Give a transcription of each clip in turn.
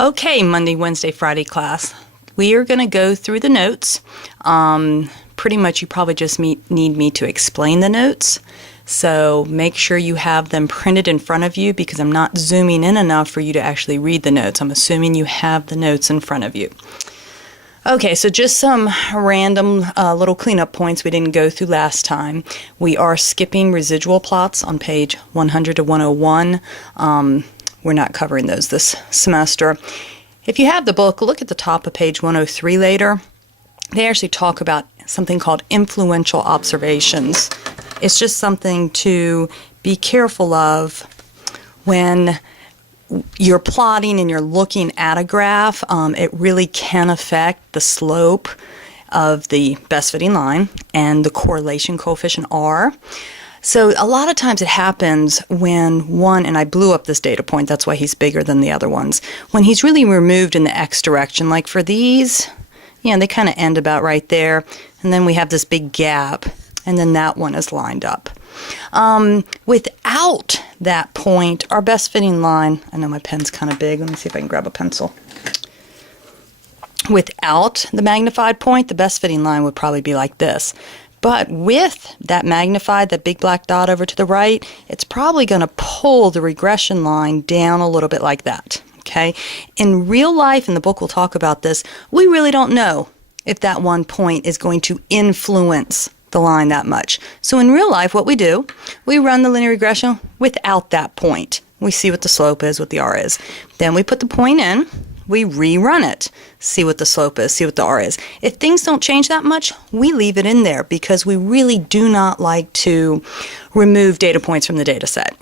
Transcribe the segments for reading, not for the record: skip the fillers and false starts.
Okay, Monday, Wednesday, Friday class. We are going to go through the notes. Pretty much you probably just need me to explain the notes. So make sure you have them printed in front of you because I'm not zooming in enough for you to actually read the notes. I'm assuming you have the notes in front of you. Okay, so just some random little cleanup points we didn't go through last time. We are skipping residual plots on page 100 to 101. We're not covering those this semester. If you have the book, look at the top of page 103 later. They actually talk about something called influential observations. It's just something to be careful of when you're plotting and you're looking at a graph. It really can affect the slope of the best fitting line and the correlation coefficient R. So a lot of times it happens when one, and I blew up this data point, that's why he's bigger than the other ones, when he's really removed in the X direction. Like for these, they kind of end about right there, and then we have this big gap, and then that one is lined up. Without that point, our best fitting line, I know my pen's kind of big, let me see if I can grab a pencil. Without the magnified point, the best fitting line would probably be like this. But with that magnified, that big black dot over to the right, it's probably going to pull the regression line down a little bit like that. Okay? In real life, and the book will talk about this, we really don't know if that one point is going to influence the line that much. So in real life, what we do, we run the linear regression without that point. We see what the slope is, what the R is. Then we put the point in, we rerun it, see what the slope is, see what the R is. If things don't change that much, we leave it in there because we really do not like to remove data points from the data set.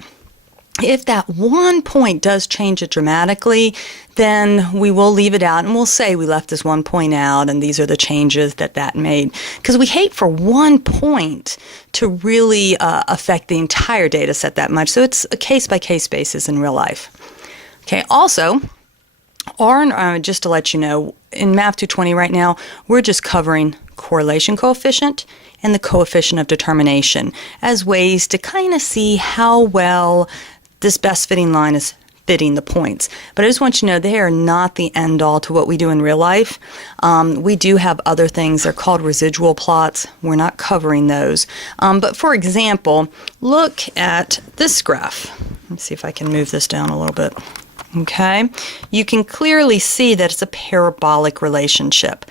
If that one point does change it dramatically, then we will leave it out and we'll say we left this one point out and these are the changes that made. Because we hate for one point to really affect the entire data set that much. So it's a case-by-case basis in real life. Okay, also, just to let you know, in Math 220 right now, we're just covering correlation coefficient and the coefficient of determination as ways to kind of see how well this best fitting line is fitting the points. But I just want you to know they are not the end all to what we do in real life. We do have other things. They're called residual plots. We're not covering those. But for example, look at this graph. Let me see if I can move this down a little bit. Okay, you can clearly see that it's a parabolic relationship.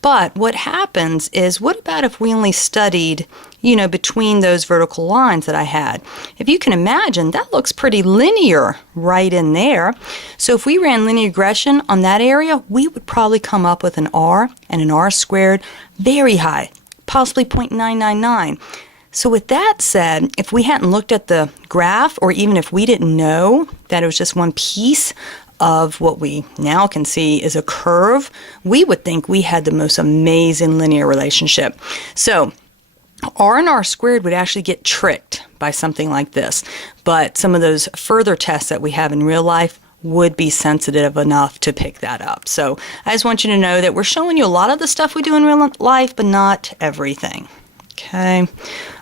But what happens is, what about if we only studied, between those vertical lines that I had? If you can imagine, that looks pretty linear right in there. So if we ran linear regression on that area, we would probably come up with an R and an R squared very high, possibly 0.999. So with that said, if we hadn't looked at the graph, or even if we didn't know that it was just one piece of what we now can see is a curve, we would think we had the most amazing linear relationship. So R and R squared would actually get tricked by something like this. But some of those further tests that we have in real life would be sensitive enough to pick that up. So I just want you to know that we're showing you a lot of the stuff we do in real life, but not everything. Okay,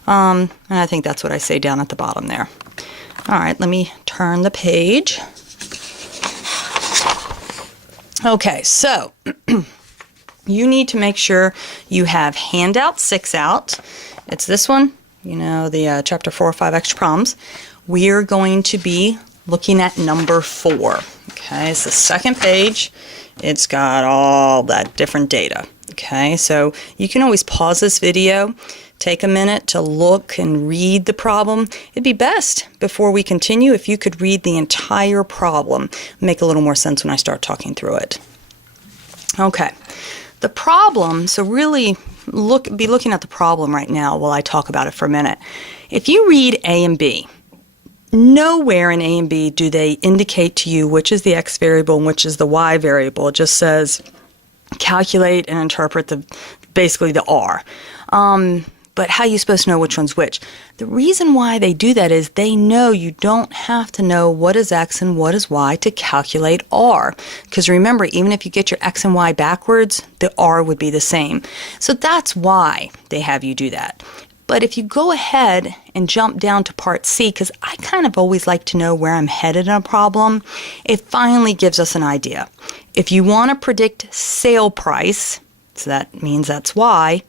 and I think that's what I say down at the bottom there. All right, let me turn the page. Okay, so you need to make sure you have handout 6 out. It's this one, the chapter 4 or 5 extra problems. We're going to be looking at number 4. Okay, it's the second page. It's got all that different data. Okay, so you can always pause this video, take a minute to look and read the problem. It'd be best before we continue if you could read the entire problem. Make a little more sense when I start talking through it. Okay, the problem, so really be looking at the problem right now while I talk about it for a minute. If you read A and B, nowhere in A and B do they indicate to you which is the X variable and which is the Y variable. It just says calculate and interpret basically the R. But how are you supposed to know which one's which? The reason why they do that is they know you don't have to know what is X and what is Y to calculate R. Because remember, even if you get your X and Y backwards, the R would be the same. So that's why they have you do that. But if you go ahead and jump down to part C, because I kind of always like to know where I'm headed in a problem, it finally gives us an idea. If you want to predict sale price, so that means that's Y,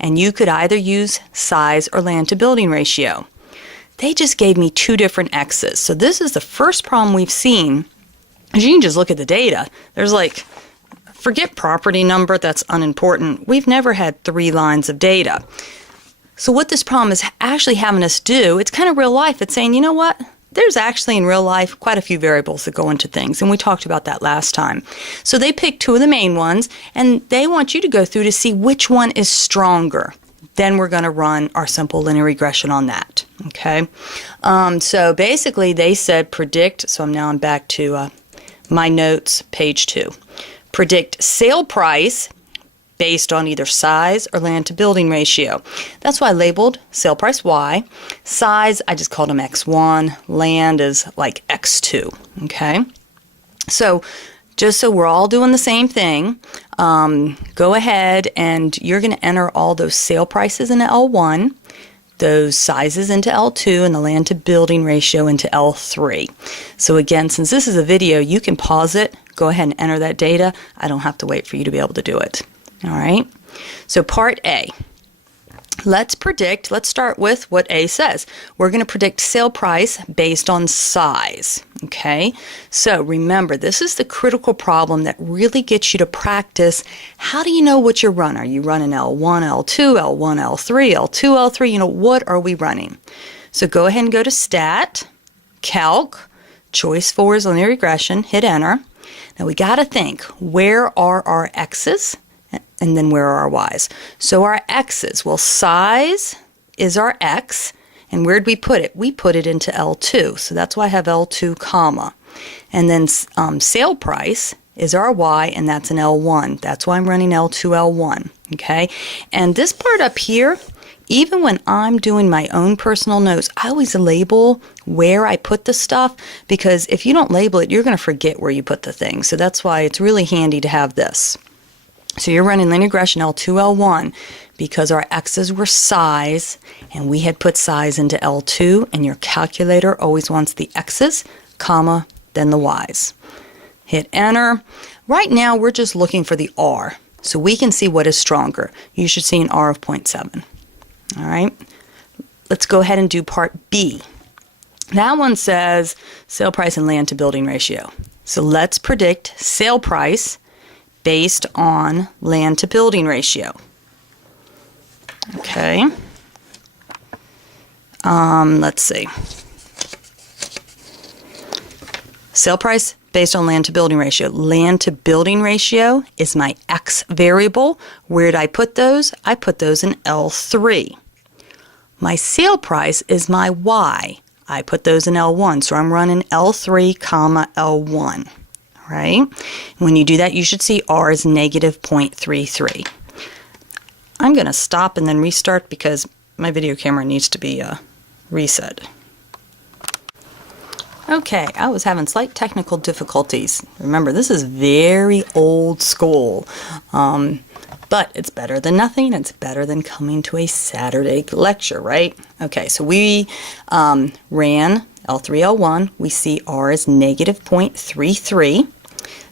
and you could either use size or land to building ratio. They just gave me two different X's. So this is the first problem we've seen. As you can just look at the data, there's like, forget property number, that's unimportant. We've never had 3 lines of data. So what this problem is actually having us do, it's kind of real life. It's saying, you know what? There's actually in real life quite a few variables that go into things, and we talked about that last time. So they picked 2 of the main ones, and they want you to go through to see which one is stronger. Then we're going to run our simple linear regression on that. Okay. So basically they said predict, so I'm back to my notes, page 2. Predict sale price based on either size or land to building ratio. That's why I labeled sale price Y. Size, I just called them X1. Land is like X2. Okay. So just so we're all doing the same thing, go ahead and you're going to enter all those sale prices into L1, those sizes into L2, and the land to building ratio into L3. So again, since this is a video, you can pause it, go ahead and enter that data. I don't have to wait for you to be able to do it. All right. So part A. Let's start with what A says. We're going to predict sale price based on size. Okay, so remember, this is the critical problem that really gets you to practice. How do you know what you're running? Are you running L1, L2, L1, L3, L2, L3? What are we running? So go ahead and go to Stat, Calc, Choice 4 is linear regression, hit Enter. Now we got to think, where are our X's? And then where are our Y's? So our X's, well, size is our X, and where'd we put it? We put it into L2, so that's why I have L2 comma. And then sale price is our Y, and that's an L1. That's why I'm running L2, L1, okay? And this part up here, even when I'm doing my own personal notes, I always label where I put the stuff, because if you don't label it, you're going to forget where you put the thing. So that's why it's really handy to have this. So you're running linear regression L2, L1 because our X's were size, and we had put size into L2, and your calculator always wants the X's, comma, then the Y's. Hit Enter. Right now we're just looking for the R, so we can see what is stronger. You should see an R of 0.7. All right. Let's go ahead and do part B. That one says sale price and land to building ratio. So let's predict sale price based on land to building ratio. Okay. Let's see. Sale price based on land to building ratio. Land to building ratio is my X variable. Where did I put those? I put those in L3. My sale price is my Y. I put those in L1, so I'm running L3, comma, L1. Right? When you do that, you should see R is negative 0.33. I'm going to stop and then restart because my video camera needs to be reset. Okay, I was having slight technical difficulties. Remember, this is very old school, but it's better than nothing. It's better than coming to a Saturday lecture, right? Okay, so we ran L3, L1, we see R is negative 0.33.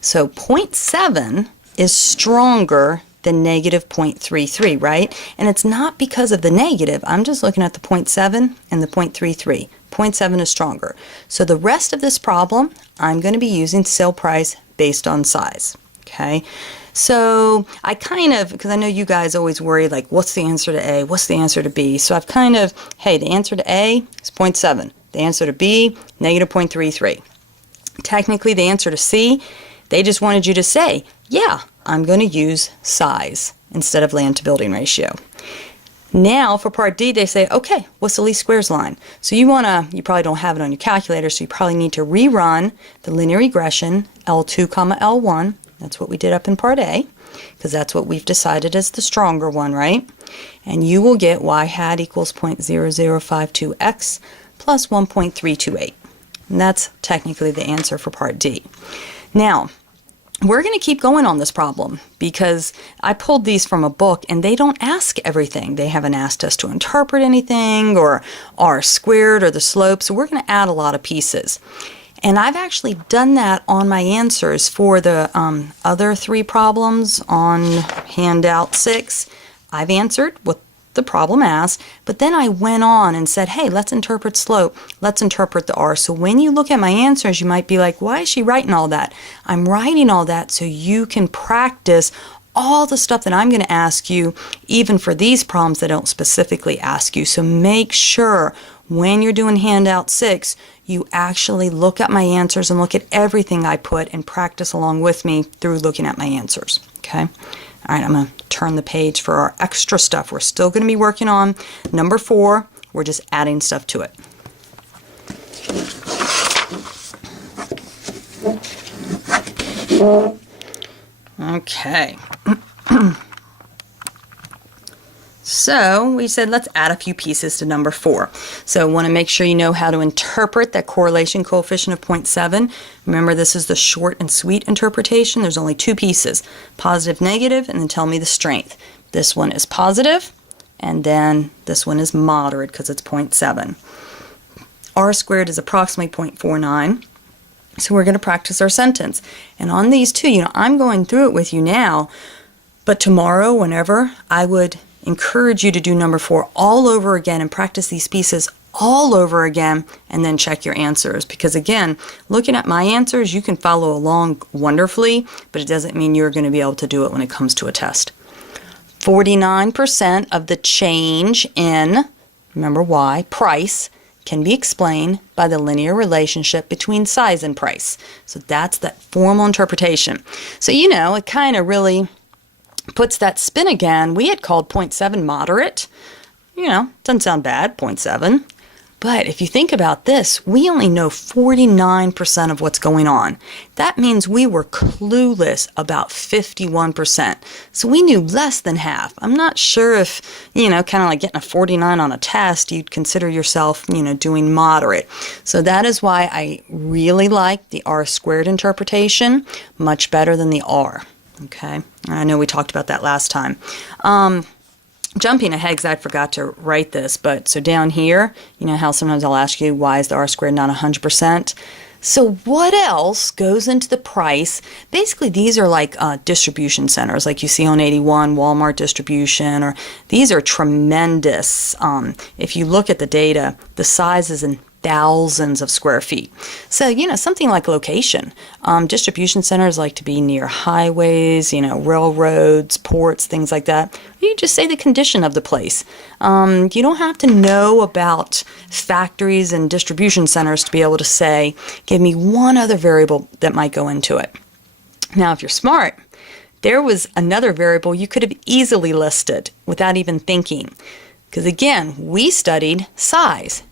So 0.7 is stronger than negative 0.33, right? And it's not because of the negative. I'm just looking at the 0.7 and the 0.33. 0.7 is stronger. So the rest of this problem, I'm going to be using sale price based on size, okay? So I kind of, because I know you guys always worry, like, what's the answer to A? What's the answer to B? So I've kind of, hey, the answer to A is 0.7. The answer to B, negative 0.33. Technically, the answer to C, they just wanted you to say, yeah, I'm going to use size instead of land to building ratio. Now for part D, they say, okay, what's the least squares line? So you probably don't have it on your calculator, so you probably need to rerun the linear regression L2, comma L1. That's what we did up in part A, because that's what we've decided is the stronger one, right? And you will get y hat equals 0.0052x plus 1.328. And that's technically the answer for part D. Now, we're going to keep going on this problem because I pulled these from a book and they don't ask everything. They haven't asked us to interpret anything or r squared or the slope, so we're going to add a lot of pieces. And I've actually done that on my answers for the other 3 problems on handout 6. I've answered what the problem asked, but then I went on and said, hey, let's interpret slope, let's interpret the r. So when you look at my answers, you might be like, why is she writing all that? I'm writing all that so you can practice all the stuff that I'm going to ask you, even for these problems that don't specifically ask you. So make sure when you're doing handout 6, you actually look at my answers and look at everything I put and practice along with me through looking at my answers. Okay? All right, I'm going to turn the page for our extra stuff. We're still going to be working on number 4. We're just adding stuff to it. Okay. So we said let's add a few pieces to number 4. So I want to make sure you know how to interpret that correlation coefficient of 0.7. Remember, this is the short and sweet interpretation. There's only 2 pieces, positive, negative, and then tell me the strength. This one is positive, and then this one is moderate because it's 0.7. R squared is approximately 0.49. So we're going to practice our sentence. And on these 2, I'm going through it with you now, but tomorrow, whenever, I would encourage you to do number 4 all over again and practice these pieces all over again and then check your answers. Because again, looking at my answers, you can follow along wonderfully, but it doesn't mean you're going to be able to do it when it comes to a test. 49% of the change in, remember why, price can be explained by the linear relationship between size and price. So that's that formal interpretation. So it kind of really puts that spin again. We had called 0.7 moderate. Doesn't sound bad, 0.7. But if you think about this, we only know 49% of what's going on. That means we were clueless about 51%. So we knew less than half. I'm not sure if, kind of like getting a 49 on a test, you'd consider yourself, doing moderate. So that is why I really like the r squared interpretation much better than the r. Okay, I know we talked about that last time. Jumping ahead because I forgot to write this, but so down here, how sometimes I'll ask you, why is the r squared not 100%? So what else goes into the price? Basically, these are like distribution centers, like you see on 81, Walmart distribution, or these are tremendous. If you look at the data, the size is in thousands of square feet. So, something like location. Distribution centers like to be near highways, railroads, ports, things like that. You just say the condition of the place. You don't have to know about factories and distribution centers to be able to say, give me one other variable that might go into it. Now, if you're smart, there was another variable you could have easily listed without even thinking. Because again, we studied size.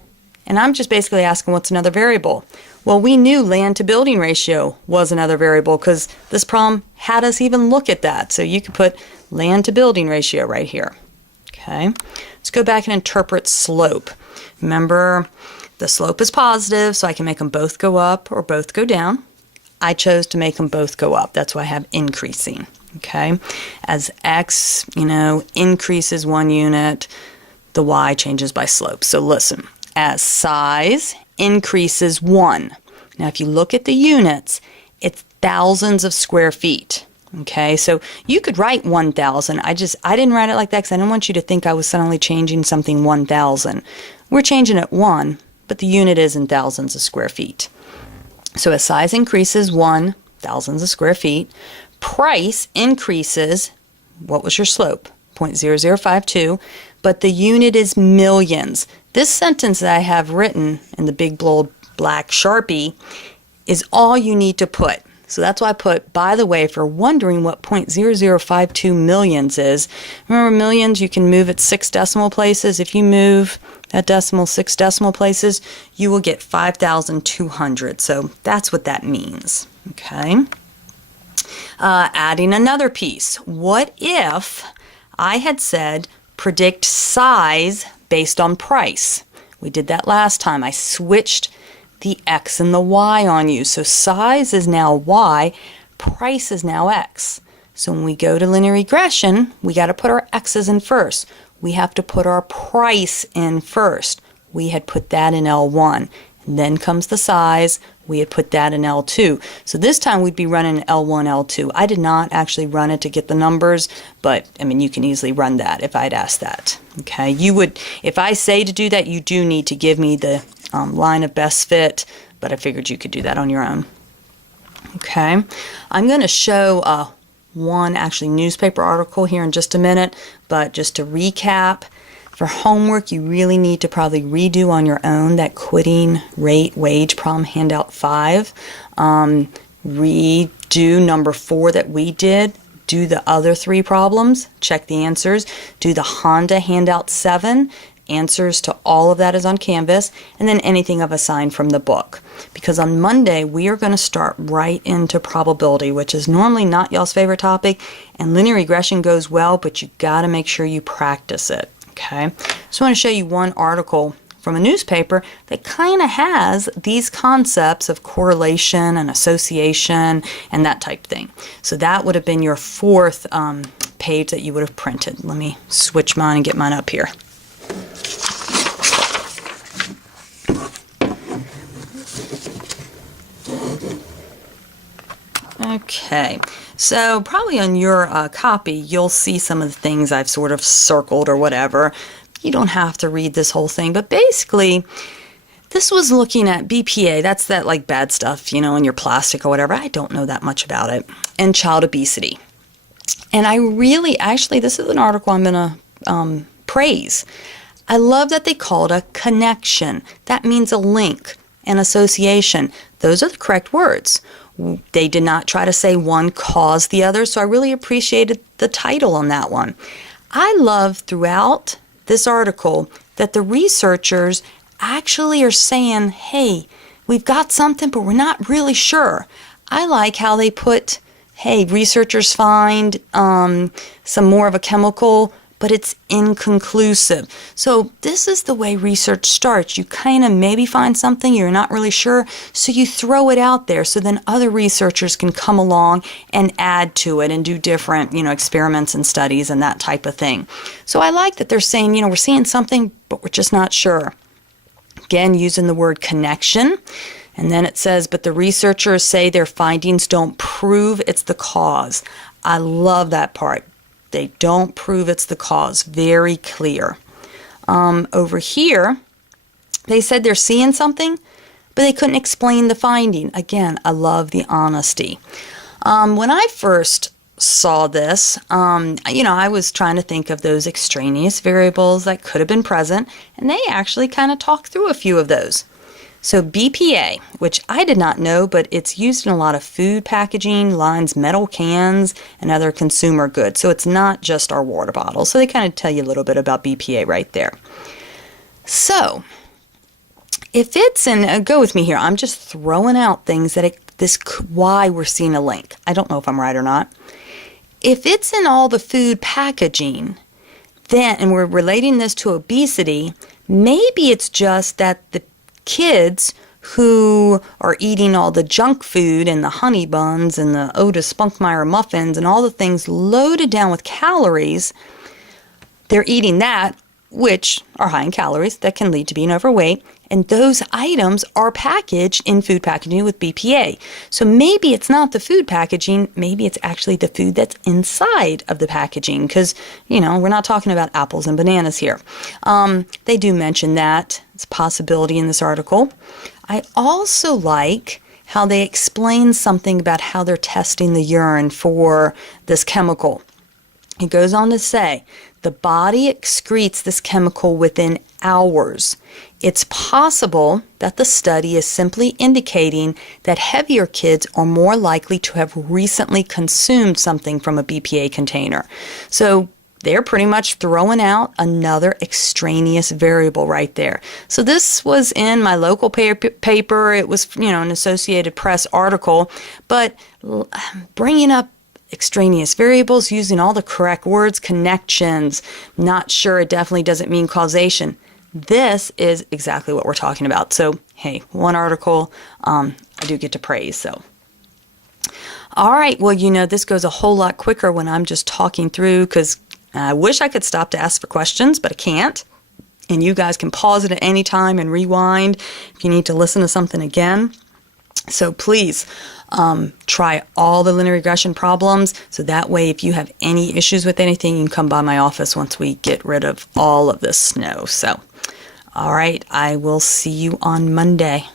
And I'm just basically asking what's another variable. Well, we knew land to building ratio was another variable because this problem had us even look at that. So you could put land to building ratio right here. Okay, let's go back and interpret slope. Remember, the slope is positive, so I can make them both go up or both go down. I chose to make them both go up. That's why I have increasing. Okay, as x, increases 1 unit, the y changes by slope. So listen. As size increases 1. Now, if you look at the units, it's thousands of square feet. Okay, so you could write 1,000. I didn't write it like that because I didn't want you to think I was suddenly changing something 1,000. We're changing it 1, but the unit is in thousands of square feet. So as size increases 1, thousands of square feet, price increases, what was your slope? 0.0052, but the unit is millions. This sentence that I have written in the big bold black Sharpie is all you need to put. So that's why I put, by the way, if you're wondering what 0.0052 millions is, remember millions, you can move it 6 decimal places. If you move that decimal 6 decimal places, you will get 5,200. So that's what that means. Okay. Adding another piece. What if I had said predict size based on price? We did that last time. I switched the x and the y on you. So size is now y, price is now x. So when we go to linear regression, we got to put our x's in first. We have to put our price in first. We had put that in L1. And then comes the size. We had put that in L2. So this time we'd be running L1, L2. I did not actually run it to get the numbers, but I mean, you can easily run that if I'd asked that. Okay, you would, if I say to do that, you do need to give me the line of best fit, but I figured you could do that on your own. Okay, I'm going to show one actually newspaper article here in just a minute, but just to recap, for homework, you really need to probably redo on your own that quitting rate wage problem, handout 5. Redo number 4 that we did. Do the other 3 problems. Check the answers. Do the Honda handout 7. Answers to all of that is on Canvas. And then anything I've assigned from the book. Because on Monday, we are going to start right into probability, which is normally not y'all's favorite topic. And linear regression goes well, but you got to make sure you practice it. Okay, just want to show you one article from a newspaper that kind of has these concepts of correlation and association and that type thing. So that would have been your 4th page that you would have printed. Let me switch mine and get mine up here. Okay, so probably on your copy, you'll see some of the things I've sort of circled or whatever. You don't have to read this whole thing, but basically, this was looking at BPA. That's that like bad stuff, you know, in your plastic or whatever. I don't know that much about it. And child obesity. And I really, actually, this is an article I'm going to praise. I love that they call it a connection. That means a link, an association. Those are the correct words. They did not try to say one caused the other, so I really appreciated the title on that one. I love throughout this article that the researchers actually are saying, hey, we've got something, but we're not really sure. I like how they put, hey, researchers find some more of a chemical, but it's inconclusive. So this is the way research starts. You kind of maybe find something, you're not really sure, so you throw it out there so then other researchers can come along and add to it and do different, you know, experiments and studies and that type of thing. So I like that they're saying, you know, we're seeing something, but we're just not sure. Again, using the word connection. And then it says, but the researchers say their findings don't prove it's the cause. I love that part. They don't prove it's the cause. Very clear. Over here, they said they're seeing something, but they couldn't explain the finding. Again, I love the honesty. When I first saw this, you know, I was trying to think of those extraneous variables that could have been present, and they actually kind of talked through a few of those. So BPA, which I did not know, but it's used in a lot of food packaging, lines metal cans, and other consumer goods. So it's not just our water bottles. So they kind of tell you a little bit about BPA right there. So if it's in, go with me here, I'm just throwing out things that why we're seeing a link. I don't know if I'm right or not. If it's in all the food packaging, then, and we're relating this to obesity, maybe it's just that the kids who are eating all the junk food and the honey buns and the Otis Spunkmeyer muffins and all the things loaded down with calories, they're eating that, which are high in calories, that can lead to being overweight, and those items are packaged in food packaging with BPA. So maybe it's not the food packaging, maybe it's actually the food that's inside of the packaging, because, you know, we're not talking about apples and bananas here. They do mention that. It's a possibility in this article. I also like how they explain something about how they're testing the urine for this chemical. It goes on to say, the body excretes this chemical within hours. It's possible that the study is simply indicating that heavier kids are more likely to have recently consumed something from a BPA container. So they're pretty much throwing out another extraneous variable right there. So this was in my local paper. It was, you know, an Associated Press article, but bringing up extraneous variables, using all the correct words, connections, not sure, it definitely doesn't mean causation. This is exactly what we're talking about. So, hey, one article I do get to praise. So, All right, well, this goes a whole lot quicker when I'm just talking through, because I wish I could stop to ask for questions, but I can't. And you guys can pause it at any time and rewind if you need to listen to something again. So please try all the linear regression problems, so that way if you have any issues with anything, you can come by my office once we get rid of all of this snow. So, all right, I will see you on Monday.